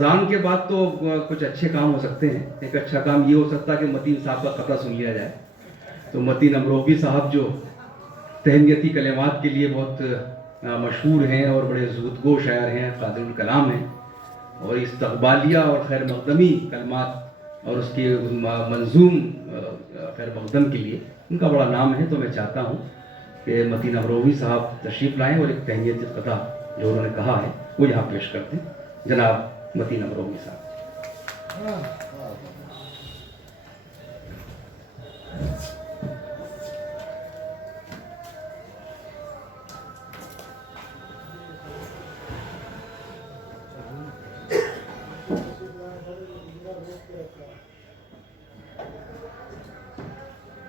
अजान के बाद तो कुछ अच्छे काम हो सकते हैं। एक अच्छा काम ये हो सकता है कि मतीन साहब का खता सुन लिया जाए। तो मतीन अमरोही साहब जो तहनीती कलिमात के लिए बहुत मशहूर हैं और बड़े ज़ूदगो शायर हैं, क़ादिरुल कलाम हैं, और इस्तक़बालिया और खैर मक़दमी कलिमात और उसके मंजूम खैर मक़दम के लिए उनका बड़ा नाम है। तो मैं चाहता हूँ कि मतीन अमरोही साहब तशरीफ़ लाएँ और एक तहनीती क़ता जो उन्होंने कहा है वो यहाँ पेश करते हैं। जनाब मतीन अमरोही साहब।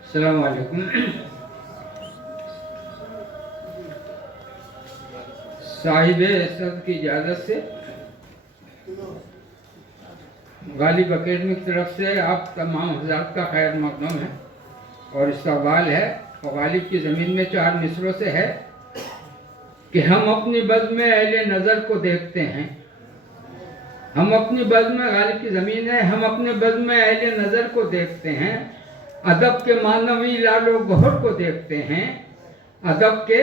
अस्सलाम वालेकुम। साहिब सद की इजाज़त से गालिब अकेडमी की तरफ से आप तमाम हज़रात का खैर मक़दम है और इस्तक़बाल है। और गालिब की ज़मीन में 4 मिसरों से है कि हम अपनी बज़्म में अहले नज़र को देखते हैं। हम अपनी बज़्म में, गालिब की ज़मीन है, हम अपने बज़्म में अहले नज़र को देखते हैं। अदब के मानवी लालो गौहर को देखते हैं। अदब के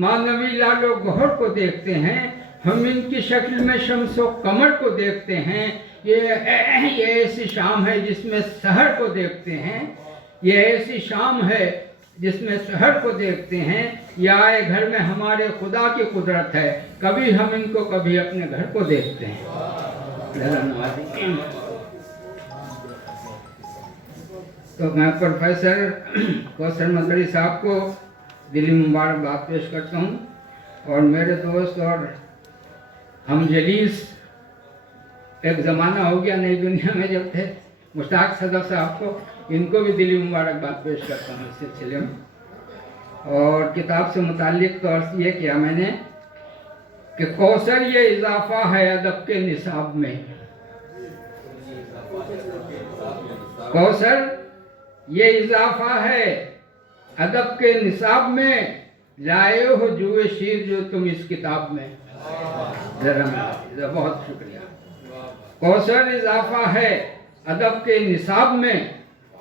मानवी लालो गौहर को देखते हैं। हम इनकी शक्ल में शम्सो कमर को देखते हैं। ये ऐसी शाम है जिसमें सहर को देखते हैं। ये ऐसी शाम है जिसमें सहर को देखते हैं। ये आए घर में हमारे खुदा की कुदरत है। कभी हम इनको कभी अपने घर को देखते हैं। तो मैं प्रोफेसर कौसर मदरी साहब को दिली मुबारकबाद पेश करता हूँ और मेरे दोस्त और हम जलीस, एक ज़माना हो गया नई दुनिया में जब थे, मुश्ताक सदर साहब को, इनको भी दिली मुबारकबाद पेश करता हूँ इस सिलसिले में। और किताब से मुताल्लिक़ तो अर्ज़ ये किया मैंने कि कौसर ये इजाफ़ा है अदब के निसाब में। कौसर ये इजाफा है अदब के निसाब में, लाए हो जुए शीर जो तुम इस किताब में। बहुत शुक्रिया। कौसर इजाफा है अदब के निसाब में,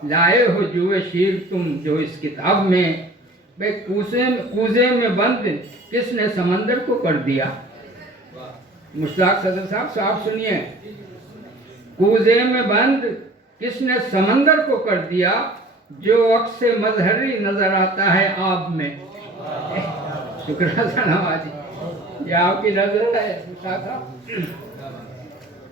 लाए हो जुए शीर तुम जो इस किताब में। भाई कूजे में बंद किसने समंदर को कर दिया। मुश्ताक सदर साहब सुनिए, कूजे में बंद किसने समंदर को कर दिया, जो अक्से मजहरी नजर आता है आब में। शुक्रिया नवाजी, ये आपकी नजर है।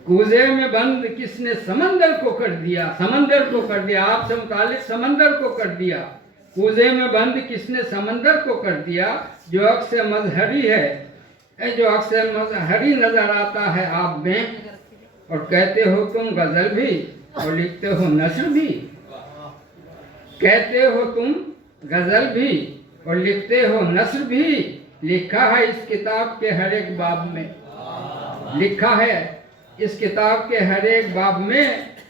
कूजे में बंद किसने समंदर को कर दिया, समंदर को कर दिया, आपसे मुतालिक समंदर को कर दिया। कूजे में बंद किसने समंदर को कर दिया, जो अक्से मजहरी है, जो अक्से मजहरी नजर आता है आब में। और कहते हो तुम गजल भी और लिखते हो नस्र भी। कहते हो तुम गजल भी और लिखते हो नस्र भी। लिखा है इस किताब के हर एक बाब में। लिखा है इस किताब के हर एक बाब में।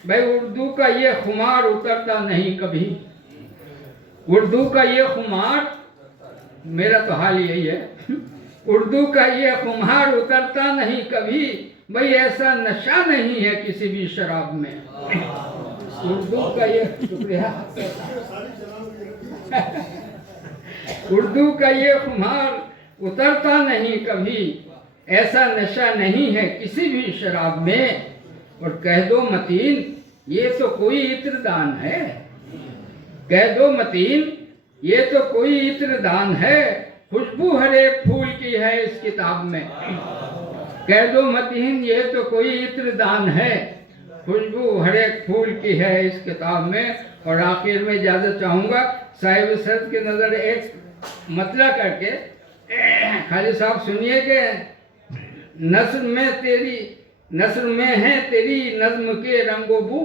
भाई उर्दू का ये खुमार उतरता नहीं कभी। उर्दू का ये खुमार, मेरा तो हाल यही है, उर्दू का ये खुमार उतरता नहीं कभी। भाई ऐसा नशा नहीं है किसी भी शराब में। उर्दू का ये, शुक्रिया, उर्दू का ये खुमार उतरता नहीं कभी। ऐसा नशा नहीं है किसी भी शराब में। और कह दो मतीन ये तो कोई इत्रदान है। कह दो मतीन ये तो कोई इत्रदान है। खुशबू हर एक फूल की है इस किताब में। कह दो मतीन ये तो कोई इत्रदान है। खुशबू हर एक फूल की है इस किताब में। और आखिर में इजाज़त चाहूँगा साहिब सद की नज़र एक मतला करके, खालिद साहब सुनिए कि नस्र में तेरी, नस्र में है तेरी नज्म के रंगो बू।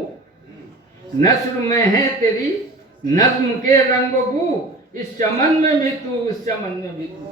नस्र में है तेरी नज्म के रंगो बू। इस चमन में भी तू, उस चमन में भी तू।